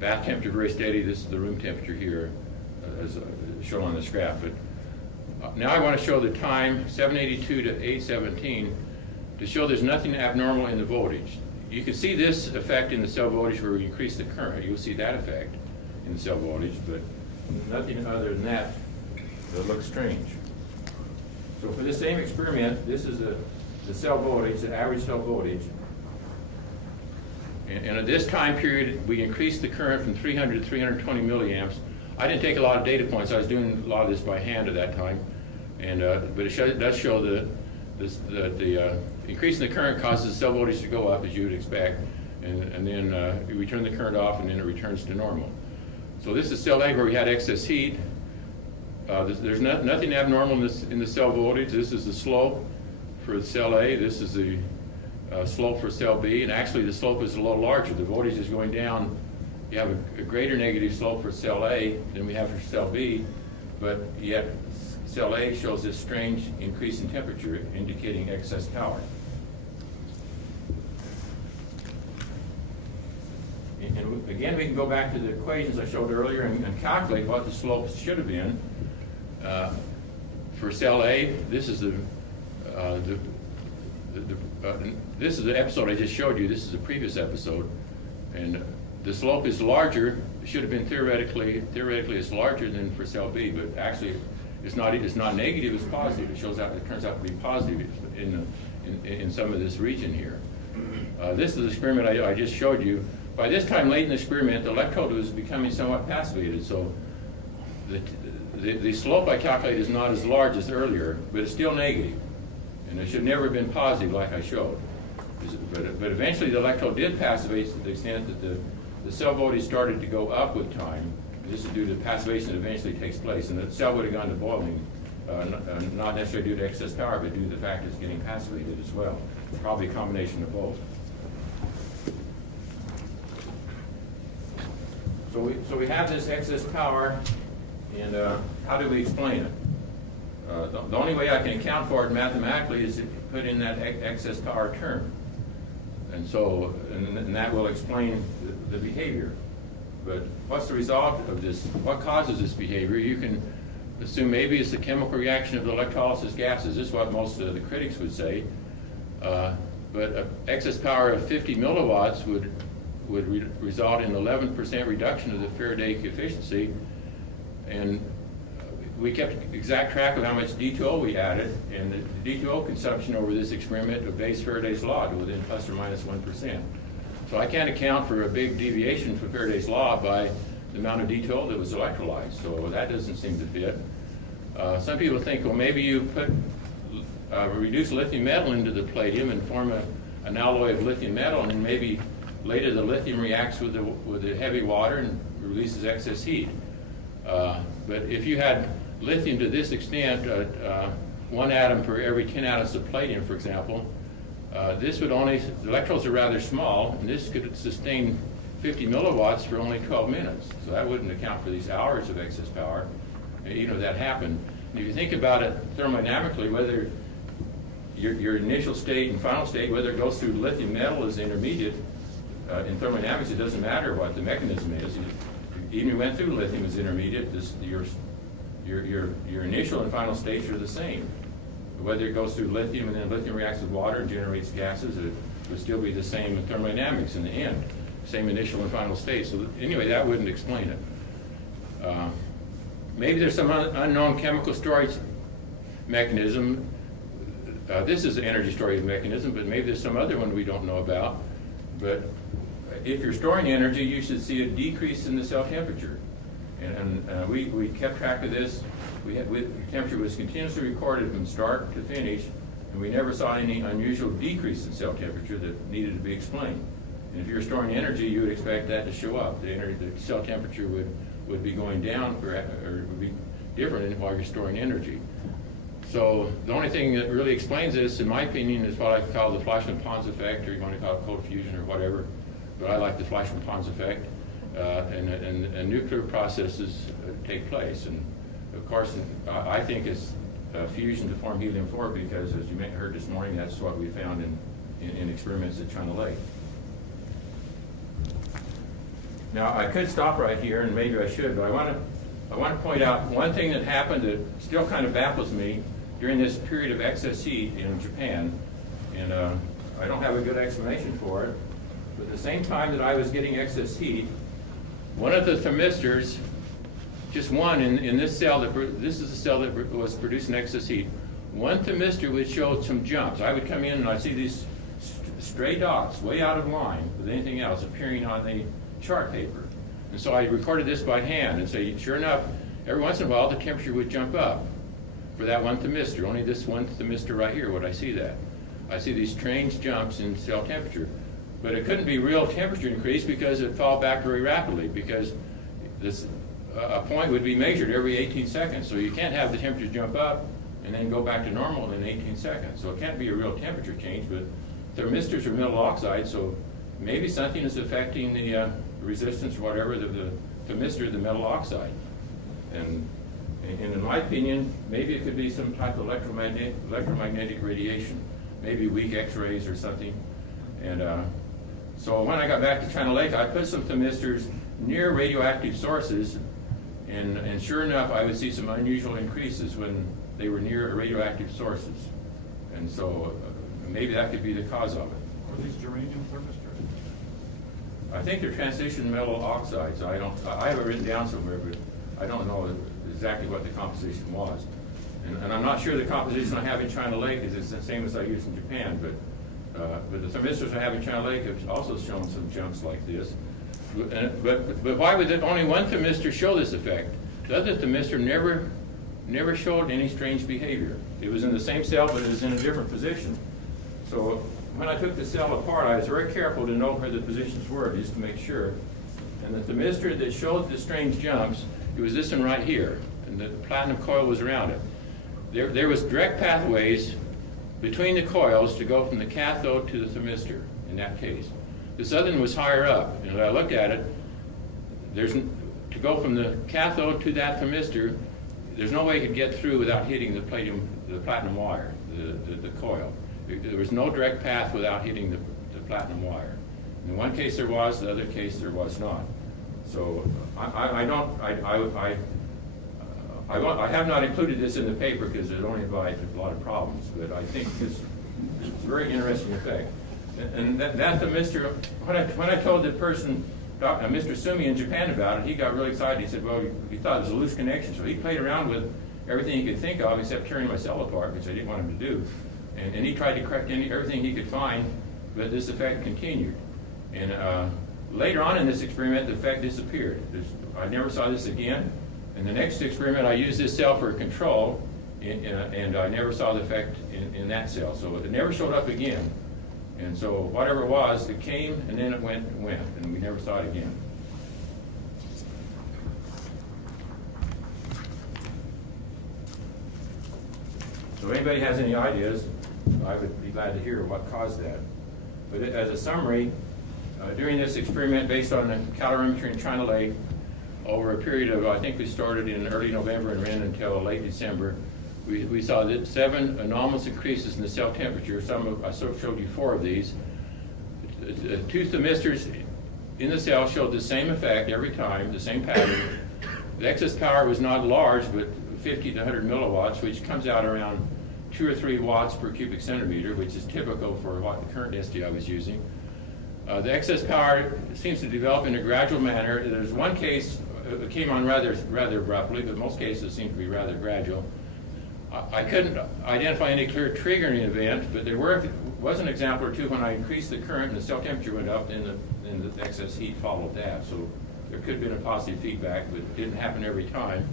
bath temperature very steady. This is the room temperature here, as shown on this graph. But now I want to show the time, 782 to 817, to show there's nothing abnormal in the voltage. You can see this effect in the cell voltage where we increase the current. You'll see that effect in the cell voltage, but nothing other than that that looks strange. So for this same experiment, this is the cell voltage, the average cell voltage. And at this time period, we increased the current from 300 to 320 milliamps. I didn't take a lot of data points. I was doing a lot of this by hand at that time. And, but it does show the increase in the current causes the cell voltage to go up, as you would expect. And then we turn the current off, and then it returns to normal. So this is cell A where we had excess heat. There's nothing abnormal in the cell voltage. This is the slope for cell A. This is the slope for cell B. And actually, the slope is a little larger. The voltage is going down. You have a greater negative slope for cell A than we have for cell B, but yet cell A shows this strange increase in temperature indicating excess power. And again, we can go back to the equations I showed earlier and calculate what the slopes should have been. For cell A, this is the episode I just showed you. This is the previous episode, and the slope is larger. It should have been theoretically it's larger than for cell B, but actually it's not negative. It's positive. It turns out to be positive in some of this region here. This is the experiment I just showed you. By this time late in the experiment, the electrode was becoming somewhat passivated, so the slope I calculated is not as large as earlier, but it's still negative. And it should never have been positive like I showed. But eventually the electrode did passivate to the extent that the cell voltage started to go up with time. This is due to passivation that eventually takes place. And the cell would have gone to boiling, not necessarily due to excess power, but due to the fact it's getting passivated as well. Probably a combination of both. So we have this excess power, and how do we explain it? The only way I can account for it mathematically is to put in that excess power term. And so, and that will explain the behavior. But what's the result of this? What causes this behavior? You can assume maybe it's the chemical reaction of the electrolysis gases. This is what most of the critics would say. But excess power of 50 milliwatts would result in 11% reduction of the Faraday efficiency. And we kept exact track of how much D2O we added, and the D2O consumption over this experiment obeys Faraday's law to within plus or minus 1%. So I can't account for a big deviation from Faraday's law by the amount of D2O that was electrolyzed, so that doesn't seem to fit. Some people think, well, maybe you put reduce lithium metal into the palladium and form an alloy of lithium metal, and then maybe later the lithium reacts with the heavy water and releases excess heat. But if you had lithium to this extent, 1 atom per every 10 atoms of palladium, for example, this would only, the electrodes are rather small, and this could sustain 50 milliwatts for only 12 minutes. So that wouldn't account for these hours of excess power, even if that happened. And if you think about it thermodynamically, whether your initial state and final state, whether it goes through lithium metal as intermediate, in thermodynamics it doesn't matter what the mechanism is. Even if you went through lithium as intermediate, your initial and final states are the same. Whether it goes through lithium and then lithium reacts with water and generates gases, it would still be the same in thermodynamics in the end. Same initial and final state. So anyway, that wouldn't explain it. Maybe there's some unknown chemical storage mechanism. This is an energy storage mechanism, but maybe there's some other one we don't know about. But if you're storing energy, you should see a decrease in the cell temperature. And we kept track of this. The temperature was continuously recorded from start to finish, and we never saw any unusual decrease in cell temperature that needed to be explained. And if you're storing energy, you would expect that to show up. The cell temperature would be going down, or would be different while you're storing energy. So the only thing that really explains this, in my opinion, is what I call the Fleischmann-Pons effect, or you want to call it cold fusion or whatever. But I like the Fleischmann-Pons effect, and nuclear processes take place. And of course, I think it's fusion to form helium-4 because, as you heard this morning, that's what we found in experiments at China Lake. Now, I could stop right here, and maybe I should, but I want to point out one thing that happened that still kind of baffles me during this period of excess heat in Japan, and I don't have a good explanation for it. But at the same time that I was getting excess heat, one of the thermistors, just one in this cell, this is the cell that was producing excess heat, one thermistor would show some jumps. I would come in and I see these stray dots way out of line with anything else appearing on the chart paper. And so I recorded this by hand and say, sure enough, every once in a while the temperature would jump up for that one thermistor. Only this one thermistor right here would I see that. I see these strange jumps in cell temperature. But it couldn't be real temperature increase because it fall back very rapidly, because a point would be measured every 18 seconds. So you can't have the temperature jump up and then go back to normal in 18 seconds. So it can't be a real temperature change, but thermistors are metal oxides, so maybe something is affecting the resistance or whatever of the thermistor, the metal oxide. And in my opinion, maybe it could be some type of electromagnetic radiation, maybe weak X-rays or something. And so when I got back to China Lake, I put some thermistors near radioactive sources, and sure enough, I would see some unusual increases when they were near radioactive sources. And so maybe that could be the cause of it. Are these germanium thermistors? I think they're transition metal oxides. I have it written down somewhere, but I don't know exactly what the composition was. And I'm not sure the composition I have in China Lake is the same as I use in Japan, but the thermistors I have in China Lake have also shown some jumps like this. But why would only one thermistor show this effect? The other thermistor never showed any strange behavior. It was in the same cell, but it was in a different position. So when I took the cell apart, I was very careful to know where the positions were, just to make sure. And the thermistor that showed the strange jumps, it was this one right here, and the platinum coil was around it. There was direct pathways between the coils to go from the cathode to the thermistor in that case. This other one was higher up, and when I looked at it, to go from the cathode to that thermistor, there's no way it could get through without hitting the platinum wire, the coil. There was no direct path without hitting the platinum wire. In one case there was, the other case there was not. So I have not included this in the paper because it only invites a lot of problems, but I think it's a very interesting effect. And that thermistor, when I told the person, Mr. Sumi in Japan about it, he got really excited. He said, well, he thought it was a loose connection. So he played around with everything he could think of except tearing my cell apart, which I didn't want him to do. And he tried to correct everything he could find, but this effect continued. And later on in this experiment, the effect disappeared. I never saw this again. In the next experiment, I used this cell for control, and I never saw the effect in that cell. So it never showed up again. And so whatever it was, it came, and then it went, and we never saw it again. So if anybody has any ideas, I would be glad to hear what caused that. But as a summary, during this experiment based on the calorimetry in China Lake, over a period of, I think we started in early November and ran until late December, we saw that 7 anomalous increases in the cell temperature. I showed you 4 of these. 2 thermistors in the cell showed the same effect every time, the same pattern. The excess power was not large, but 50 to 100 milliwatts, which comes out around 2 or 3 watts per cubic centimeter, which is typical for what the current ST I was using. The excess power seems to develop in a gradual manner. There's one case it came on rather abruptly, but most cases seem to be rather gradual. I couldn't identify any clear triggering event, but there was an example or two when I increased the current and the cell temperature went up, and the excess heat followed that. So there could have been a positive feedback, but it didn't happen every time.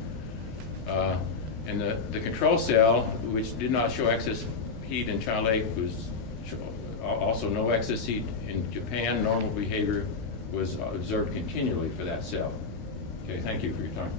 And the control cell, which did not show excess heat in China Lake, was also no excess heat in Japan. Normal behavior was observed continually for that cell. Okay, thank you for your time.